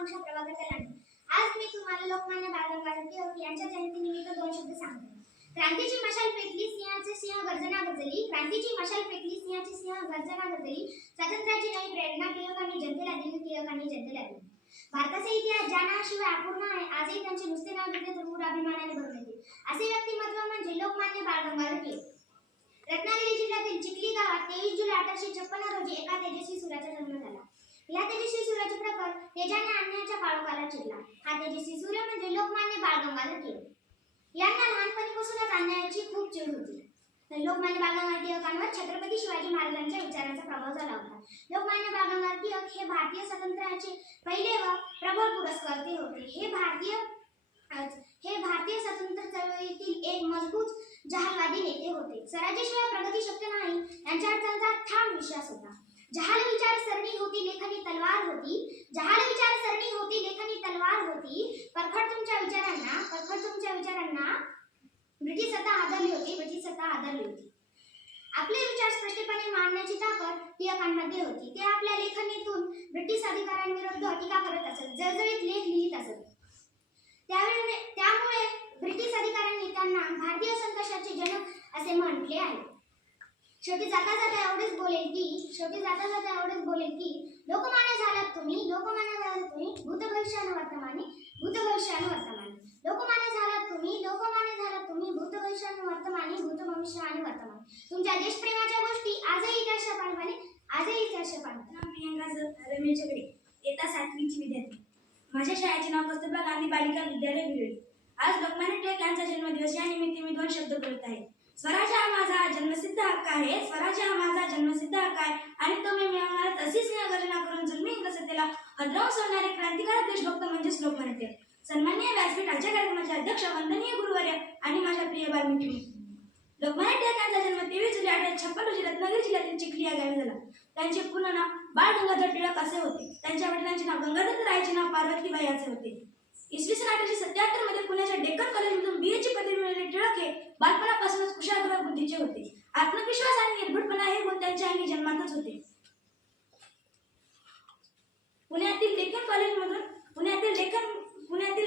आकांक्षा प्रभाकर कलानी। आज मी तुम्हाला लोकमान्य बाळ गंगाधर टिळक यांच्या जयंतीनिमित्त दोन शब्द सांगते। क्रांतीची मशाल पेटली, सिंहाचे सिंह गर्जना गरजली। क्रांतीची मशाल पेटली, सिंहाचे सिंह गर्जना गरजली। स्वातंत्र्याची नवी प्रेरणा टिळकांनी जनतेला दिली, टिळकांनी जनतेला दिली। भारताचा इतिहास ज्ञानाशिवाय अपूर्ण आहे। आजही त्यांचे नुसते नाव घेतले तर ऊर अभिमानाने भरून येते। असे व्यक्तिमत्व म्हणजे लोकमान्य बाळ गंगाधर टिळक। रत्नागिरी जिल्ह्यातील चिखली गावात 23 जुलै 1856 रोजी एका तेजस्वी सूर्याचा जन्म झाला। या तेजस्वी सूर्याचे प्रखर तेजाने अन्यायाच्या काळोखाला चिरला। हा तेजस्वी सूर्य म्हणजे लोकमान्य बाळ गंगाधर टिळक। यांना लहानपणीपासूनच अन्यायाची खूप चीड होती। लोकमान्य बाळ गंगाधर टिळकांवर छत्रपती शिवाजी महाराजांच्या विचारांचा प्रभाव झाला होता। लोकमान्य बाळ गंगाधर टिळक हे भारतीय स्वातंत्र्याचे पहिले व प्रबळ पुरस्कर्ते होते। हे भारतीय स्वातंत्र्य चळवळीतील एक मजबूत जहालवादी नेते होते। स्वराज्याशिवाय प्रगती शक्य नाही यांच्यावर त्यांचा ठाम विश्वास होता। जहाल विचारसरणी होती, लेखनी तलवार होती। जहाल विचारसरणी होती, लेखनी तलवार होती। परखड तुमच्या विचारांना ब्रिटिश सत्ता आदरली होती। आपले विचार स्पष्टपणे मांडण्याची ताकद टिळकांमध्ये होती। ते आपल्या लेखणीतून ब्रिटिश अधिकाऱ्यांविरुद्ध टीका करत असत, जळजळीत लेख लिहित असत। त्यामुळे ब्रिटिश अधिकाऱ्यांनी त्यांना भारतीय संघर्षाचे जनक असे म्हटले आहे। शेवटी जाता जाता एवढेच बोलेल की लोकमान्य झालात तुम्ही भूत भविष्य आणि वर्तमानी। लोकमान्य झालात तुम्ही भूत भविष्य आणि वर्तमानी। तुमच्या देशप्रेमाच्या गोष्टी आजही इतिहास पाहतात। प्रियंका रमेश झगडे, इयत्ता 7वीची विद्यार्थी। माझ्या शाळेचे नाव कस्तुरबा गांधी बालिका विद्यालय विरळी। आज लोकमान्य टिळक यांचा जन्मदिवस, या निमित्त मी दोन शब्द बोलत आहे। स्वराज्य हा माझा जन्मसिद्ध हक्क आहे, आणि तो मी मिळवणारच अशी सिंहगर्जना करून जुलमी हिंसतेला हदरावून सोडणारे क्रांतिकारक देशभक्त म्हणजेच लोकमान्य टिळक। सन्माननीय व्यासपीठ आजच्या कार्यक्रमाचे अध्यक्ष वंदनीय गुरुवर्य आणि माझ्या प्रिय बालमित्र, लोकमान्य टिळक यांचा जन्म 23 जुलै 1856 रोजी रत्नागिरी जिल्ह्यातील चिखली या गावी झाला। त्यांचे पूर्ण नाव बाळ गंगाधर टिळक असे होते। त्यांच्या वडिलांचे नाव गंगाधर तर आईचे नाव पार्वतीबाई असे होते। इसवी सन 1877 मध्ये पुण्याच्या डेक्कन कॉलेजमधून BA ची पदवी मिळालेले टिळक हे बालपणापासूनच कुशाग्र बुद्धीचे होते। आत्मविश्वास आणि निर्भीडपणा हे गुण त्यांच्या अंगी जन्मातच होते। पुण्यातील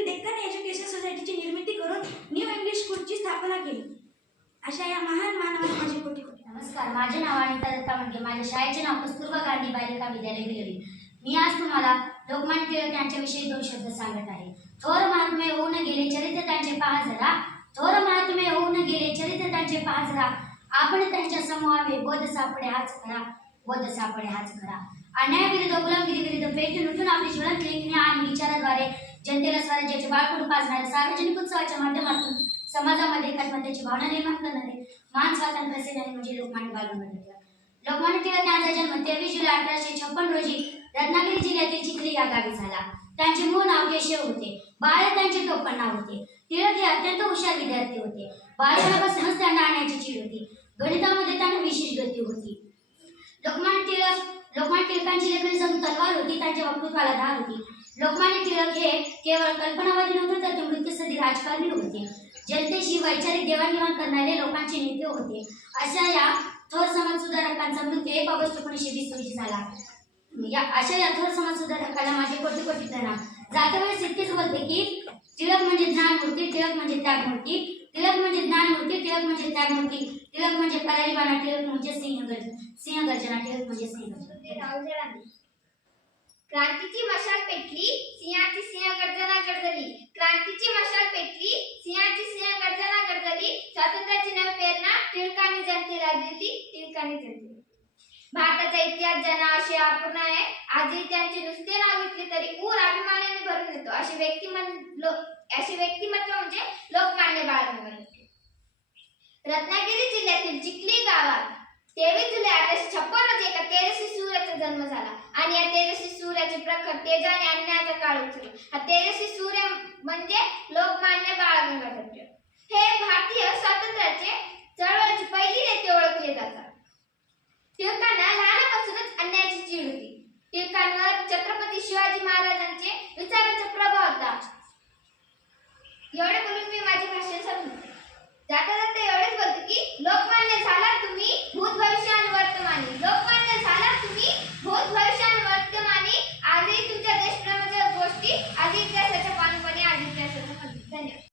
डेक्कन एज्युकेशन सोसायटीची निर्मिती करून न्यू इंग्लिश स्कूलची स्थापना केली। अशा या महान मानवाला माझे कोटी कोटी नमस्कार। माझे नाव अनिता दत्ता म्हणजे, माझ्या शाळेचे नाव कस्तुरबा गांधी बालिका विद्यालय विरळी। मी आज तुम्हाला लोकमान्य टिळक यांच्याविषयी दोन शब्द सांगत आहे। थोर महात्मे होऊन गेले चरित्र त्यांचे पहा जरा। आपण त्यांच्या समूहावे बोध सापडे हाच खरा। अन्यायाविरुद्ध गुलामगिरी विरुद्ध पेटून उठून आपली ज्वलंत लेखणी आणि विचाराद्वारे जनतेला स्वराज्याचे बाळकडू पाजणारे, सार्वजनिक उत्सवाच्या माध्यमातून समाजामध्ये एकात्मतेची भावना निर्माण करणारे महान स्वातंत्र्य सेनानी म्हणजे लोकमान्य बाळ गंगाधर टिळक। लोकमान्य टिळक यांचा जन्म 23 जुलै 1856 रोजी रत्नागिरी जिल्ह्यातील चिखली या गावी झाला। त्यांचे मूळ नाव केशव होते। बाळ त्यांचे टोपण नाव होते। टिळक हे अत्यंत हुशार विद्यार्थी होते। बालपणापासूनच त्यांना आणण्याची चीड होती। गणितामध्ये त्यांना विशेष गती होती। लोकमान्य टिळकांची लेखणी जणू तलवार होती, त्यांच्या वक्तृत्वाला धार होती। लोकमान्य टिळक हे केवळ कल्पनावादी नव्हते, तर ते मृत्यूसदी राजकारणी होते। जनतेशी वैचारिक देवाणघेवाण करणारे लोकांचे नेते होते। अशा या थोर समाजसुधारकांचा मृत्यू 1 ऑगस्ट 1920 रोजी झाला। अशा या थोर समाजसुधारकाला माझे कोटी कोटी प्रणाम। जातेवेळेस इतकेच बोलते की टिळक म्हणजे ज्ञानमूर्ती, टिळक म्हणजे त्यागमूर्ती, टिळक म्हणजे ज्ञानमूर्ती, टिळक म्हणजे त्यागमूर्ती, टिळक म्हणजे परारीबाणा, टिळक म्हणजे सिंहगर्जना, टिळक म्हणजे सिंहगर्जना। क्रांतीची मशाल पेटली, सिंहाची सिंहगर्जना गरजली। क्रांतीची मशाल पेटली, सिंहाची सिंहगर्जना गरजली। स्वातंत्र्याची नवी प्रेरणा टिळकांनी जनतेला दिली। भारताचा इतिहास ज्ञानाशिवाय अपूर्ण आहे। आजही त्यांचे नुसते नाव घेतले तरी ऊर अभिमानाने भरून येतो। अशी व्यक्तिमत्व म्हणजे लोकमान्य बाळ गंगाधर टिळक। रत्नागिरी जिल्ह्यातील चिखली गावात 23 जुलै 1856 रोजी एका तेजस्वी सूर्याचा जन्म झाला आणि या तेजस्वी सूर्याचे प्रखर तेजाने अन्यायाचा काळ उचलला। हा तेजस्वी सूर्य म्हणजे लोकमान्य बाळ गंगाधर टिळक। हे भारतीय स्वातंत्र्याचे चळवळीचे पहिले नेते ओळखले जातात। टिळकांना लहानपणापासूनच अन्यायाची चीड होती। टिळकांवर छत्रपती शिवाजी महाराजांचे विचारांचा प्रभाव होता। एवढे बोलून मी माझे भाषण संपवते। जाता जाता एवढेच बोलते की लोकमान्य झालात तुम्ही भूत भविष्य आणि वर्तमानी।